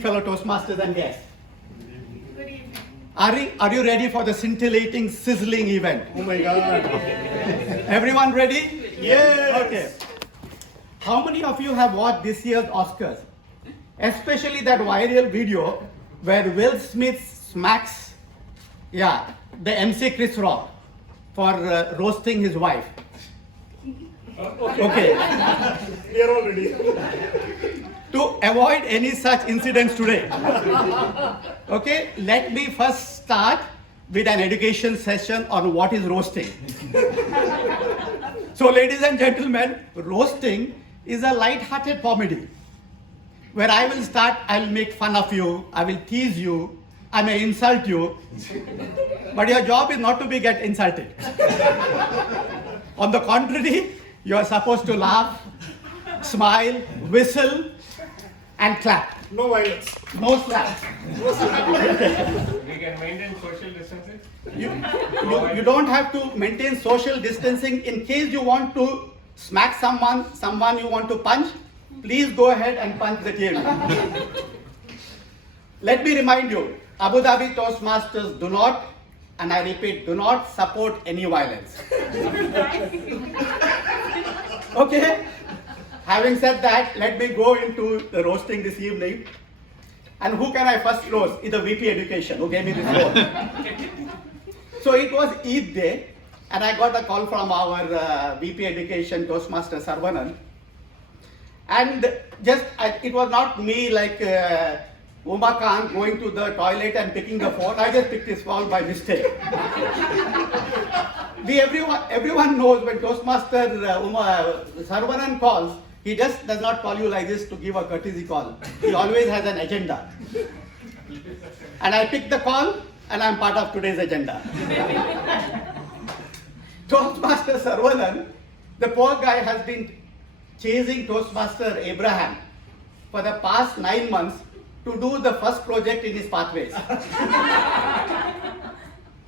Fellow Toastmasters and guests. Good evening. Are you ready for the scintillating, sizzling event? Oh my God. Everyone ready? Yes. Okay. How many of you have watched this year's Oscars? Especially that viral video where Will Smith smacks, the MC Chris Rock for roasting his wife. Okay. We are all ready. To avoid any such incidents today, okay, let me first start with an education session on what is roasting. So, ladies and gentlemen, roasting is a light-hearted comedy where I will start, I will make fun of you, I will tease you, I may insult you, but your job is not to get insulted. On the contrary, you are supposed to laugh, smile, whistle, and clap. No violence. No slap. We can maintain social distancing. You don't have to maintain social distancing. In case you want to smack someone you want to punch, please go ahead and punch the table. Let me remind you, Abu Dhabi Toastmasters do not, and I repeat, do not support any violence. Okay? Having said that, let me go into the roasting this evening. And who can I first roast? Is the VP Education who gave me this role. So it was Eid day, and I got a call from our VP Education Toastmaster Sarvanan. And it was not me like Uma Khan going to the toilet and picking the phone. I just picked his phone by mistake. Everyone knows when Toastmaster Sarvanan calls, he just does not call you like this to give a courtesy call. He always has an agenda. And I picked the call, and I'm part of today's agenda. Toastmaster Sarvanan, the poor guy has been chasing Toastmaster Abraham for the past 9 months to do the first project in his pathways.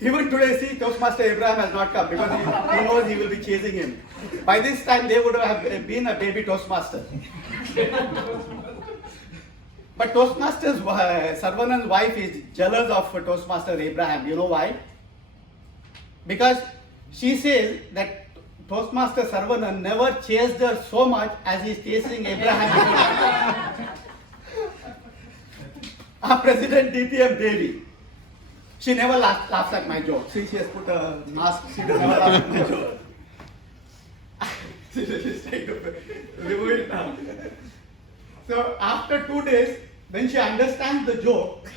Even today, see, Toastmaster Abraham has not come because he knows he will be chasing him. By this time, they would have been a baby Toastmaster. But Toastmaster's Sarvanan's wife is jealous of Toastmaster Abraham. You know why? Because she says that Toastmaster Sarvanan never chased her so much as he's chasing Abraham. Our President DPM Devi. She never laughs at my joke. See, she has put a mask. She does never laugh at my joke. She's trying to remove it now. So after 2 days, when she understands the joke,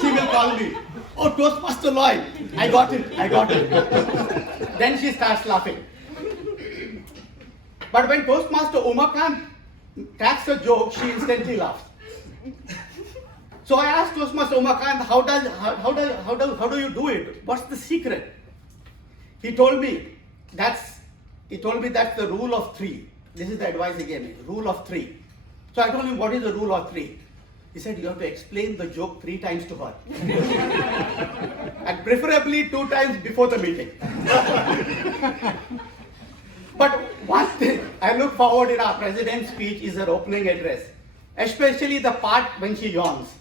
she will call me. Oh, Toastmaster Lloyd, I got it. Then she starts laughing. But when Toastmaster Umar Khan cracks a joke, she instantly laughs. So I asked Toastmaster Umar Khan, how do you do it? What's the secret? He told me that's the rule of 3. This is the advice he gave me, rule of 3. So I told him, what is the rule of 3? He said, you have to explain the joke 3 times to her. And preferably 2 times before the meeting. But one thing I look forward in our president's speech is her opening address, especially the part when she yawns.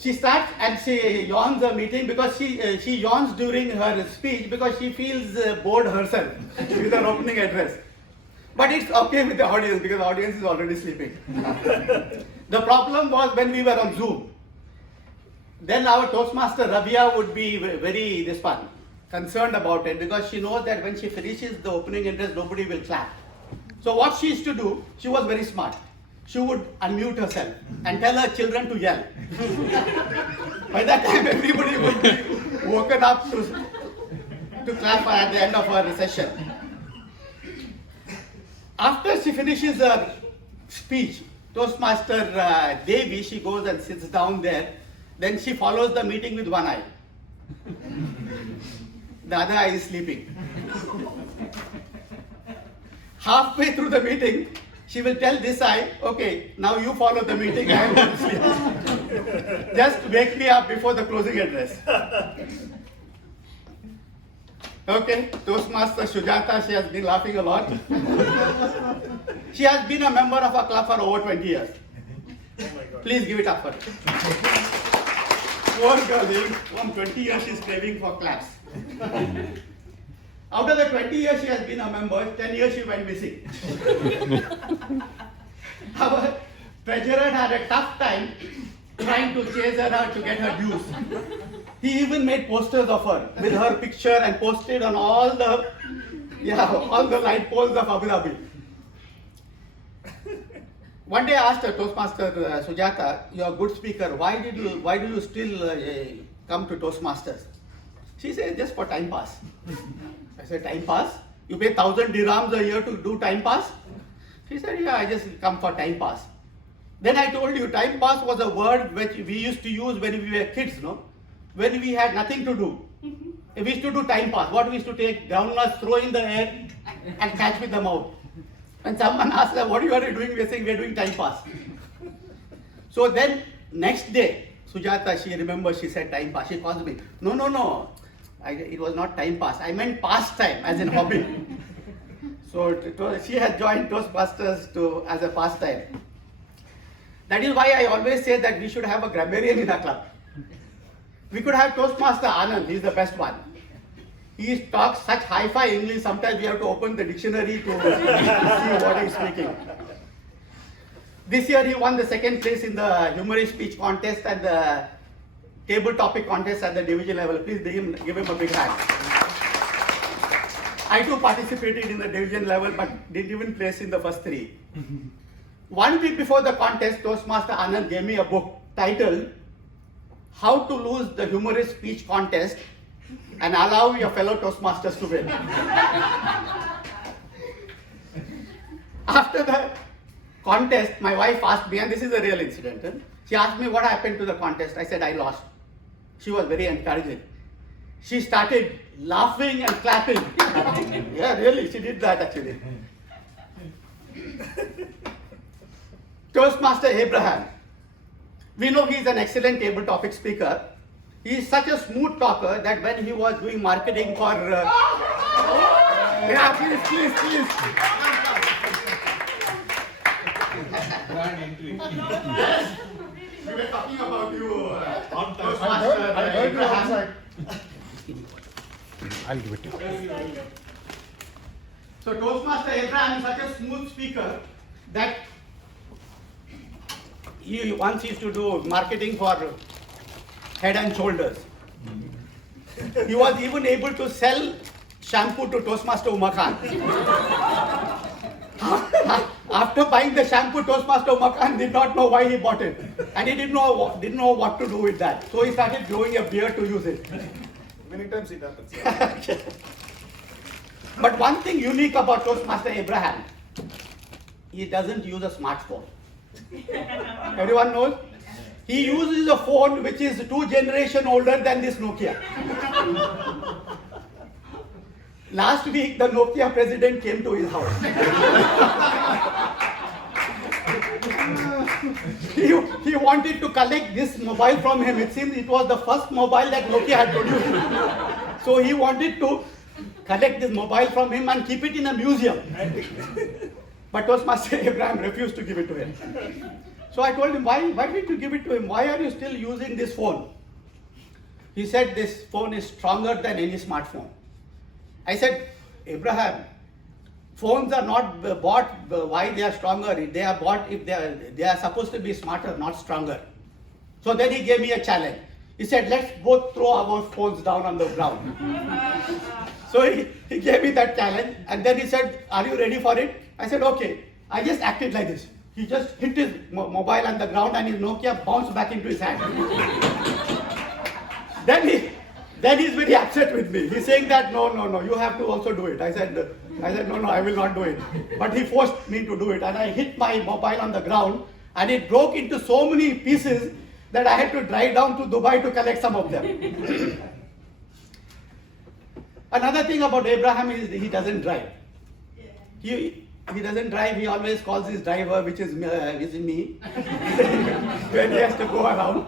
She starts and she yawns a meeting because she yawns during her speech because she feels bored herself with her opening address. But it's okay with the audience because the audience is already sleeping. The problem was when we were on Zoom. Then our Toastmaster Rabia would be very concerned about it because she knows that when she finishes the opening address, nobody will clap. So what she used to do, she was very smart. She would unmute herself and tell her children to yell. By that time, everybody would be woken up to clap at the end of her session. After she finishes her speech, Toastmaster Devi, she goes and sits down there. Then she follows the meeting with one eye. The other eye is sleeping. Halfway through the meeting, she will tell this eye, okay, now you follow the meeting, I am going to sleep. Just wake me up before the closing address. Okay, Toastmaster Sujata, she has been laughing a lot. She has been a member of our club for over 20 years. Please give it up for her. Poor girl, from 20 years she's craving for claps. Out of the 20 years she has been a member, 10 years she went missing. Our treasurer had a tough time trying to chase her out to get her dues. He even made posters of her with her picture and posted on all the light poles of Abu Dhabi. One day I asked her, Toastmaster Sujata, you're a good speaker. Why do you still come to Toastmasters? She said, just for time pass. I said, time pass? You pay 1,000 dirhams a year to do time pass? She said, yeah, I just come for time pass. Then I told you, time pass was a word which we used to use when we were kids, no? When we had nothing to do. We used to do time pass. What we used to take groundnuts, throw in the air and catch with the mouth. When someone asked her, what are you doing? We are saying we are doing time pass. So then next day, Sujata, she remembers, she said time pass. She calls me, no. It was not time pass. I meant pastime, as in hobby. So she has joined Toastmasters as a pastime. That is why I always say that we should have a grammarian in our club. We could have Toastmaster Anand, he's the best one. He talks such hi-fi English, sometimes we have to open the dictionary to see what he's speaking. This year he won the second place in the humorous speech contest and the table topic contest at the division level. Please give him a big hand. I too participated in the division level but didn't even place in the first three. 1 week before the contest, Toastmaster Anand gave me a book titled How to Lose the Humorous Speech Contest and Allow Your Fellow Toastmasters to Win. After the contest, my wife asked me, and this is a real incident, she asked me what happened to the contest. I said, I lost. She was very encouraging. She started laughing and clapping. Yeah, really, she did that actually. Toastmaster Abraham. We know he is an excellent table topic speaker. He is such a smooth talker that when he was doing marketing for... yeah, please. Brand entry. We were talking about you. I heard you outside. I'll give it to you. So Toastmaster Abraham is such a smooth speaker that he once used to do marketing for Head and Shoulders. He was even able to sell shampoo to Toastmaster Umar Khan. After buying the shampoo, Toastmaster Umar Khan did not know why he bought it, and he didn't know what to do with that. So he started growing a beard to use it. Many times it happens. But one thing unique about Toastmaster Abraham, he doesn't use a smartphone. Everyone knows? He uses a phone which is 2 generations older than this Nokia. Last week, the Nokia president came to his house. He wanted to collect this mobile from him. It seems it was the first mobile that Nokia had produced. So he wanted to collect this mobile from him and keep it in a museum. But Toastmaster Abraham refused to give it to him. So I told him, why did you give it to him? Why are you still using this phone? He said, this phone is stronger than any smartphone. I said, Abraham, phones are not bought why they are stronger. They are bought if they are supposed to be smarter, not stronger. So then he gave me a challenge. He said, let's both throw our phones down on the ground. So he gave me that challenge, and then he said, are you ready for it? I said, okay. I just acted like this. He just hit his mobile on the ground and his Nokia bounced back into his hand. Then he's very upset with me. He's saying that, no, you have to also do it. I said, no, I will not do it. But he forced me to do it, and I hit my mobile on the ground, and it broke into so many pieces that I had to drive down to Dubai to collect some of them. Another thing about Abraham is he doesn't drive. He doesn't drive, he always calls his driver, which is me, when he has to go around.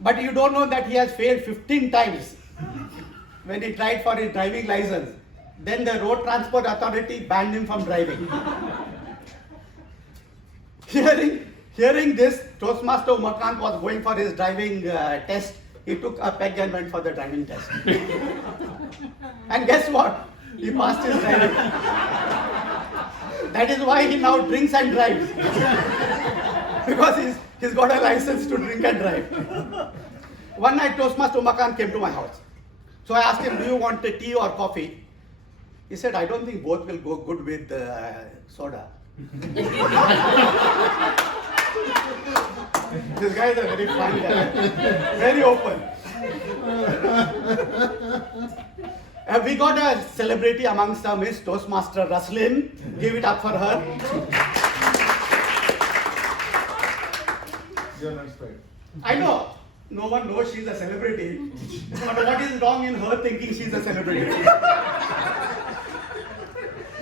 But you don't know that he has failed 15 times when he tried for his driving license. Then the Road Transport Authority banned him from driving. Hearing this, Toastmaster Umakant was going for his driving test. He took a peg and went for the driving test. And guess what? He passed his driving. That is why he now drinks and drives. Because he's got a license to drink and drive. One night, Toastmaster Umakant came to my house. So I asked him, do you want a tea or coffee? He said, I don't think both will go good with soda. This guy is a very fun guy, very open. We got a celebrity amongst them, Miss Toastmaster Raslin. Give it up for her. You're not straight. I know, no one knows she's a celebrity. But what is wrong in her thinking she's a celebrity?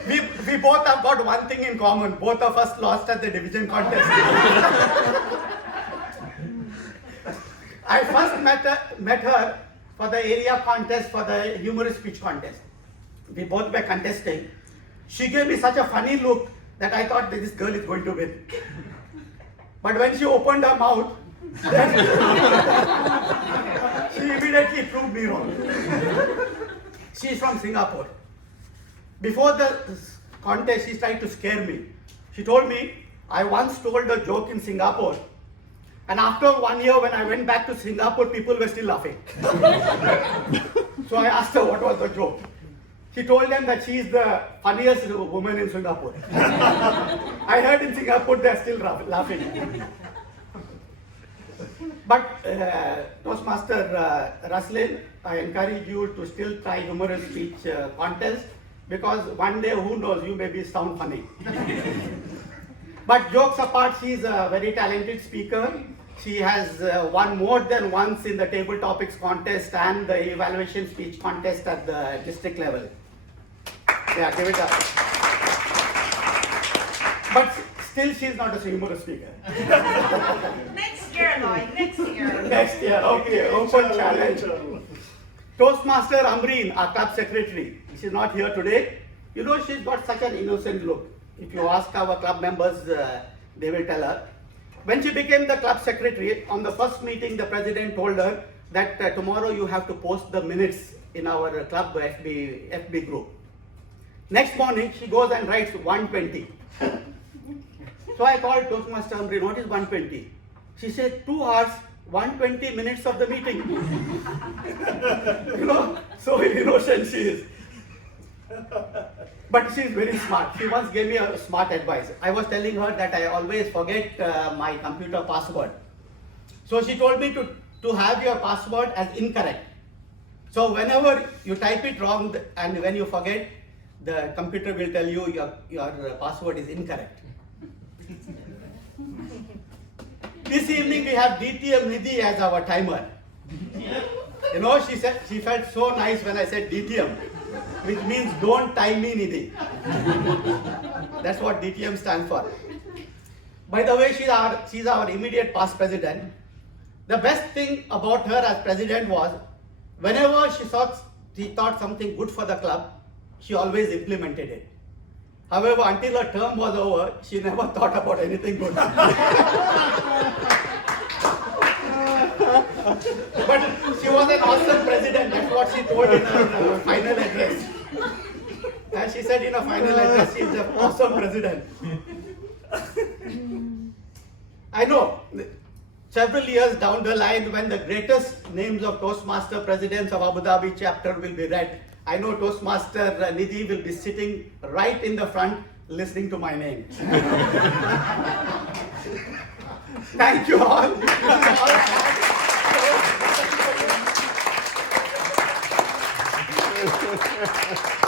We both have got one thing in common. Both of us lost at the division contest. I first met her for the area contest, for the humorous speech contest. We both were contesting. She gave me such a funny look that I thought that this girl is going to win. But when she opened her mouth, she immediately proved me wrong. She is from Singapore. Before the contest, she tried to scare me. She told me, I once told a joke in Singapore, and after 1 year when I went back to Singapore, people were still laughing. So I asked her what was the joke. She told them that she is the funniest woman in Singapore. I heard in Singapore they are still laughing. But Toastmaster Raslin, I encourage you to still try humorous speech contest, because one day, who knows, you maybe sound funny. But jokes apart, she is a very talented speaker. She has won more than once in the table topics contest and the evaluation speech contest at the district level. Yeah, give it up. But still, she is not a humorous speaker. Next year, Lloyd, next year. Next year, okay, open challenge. Toastmaster Amreen, our club secretary, she's not here today. You know, she's got such an innocent look. If you ask our club members, they will tell her. When she became the club secretary, on the first meeting, the president told her that tomorrow you have to post the minutes in our club FB group. Next morning, she goes and writes 120. So I called Toastmaster Amreen, what is 120? She said, 2 hours, 120 minutes of the meeting. You know, so innocent she is. But she is very smart. She once gave me a smart advice. I was telling her that I always forget my computer password. So she told me to have your password as incorrect. So whenever you type it wrong and when you forget, the computer will tell you your password is incorrect. This evening we have DTM Nidhi as our timer. You know, she said she felt so nice when I said DTM, which means don't time me, Nidhi. That's what DTM stands for. By the way, she's our immediate past president. The best thing about her as president was, whenever she thought something good for the club, she always implemented it. However, until her term was over, she never thought about anything good. But she was an awesome president. That's what she told in her final address. And she said in her final address, she's an awesome president. I know, several years down the line, when the greatest names of Toastmaster presidents of Abu Dhabi chapter will be read, I know Toastmaster Nidhi will be sitting right in the front listening to my name. Thank you all. This is all I have.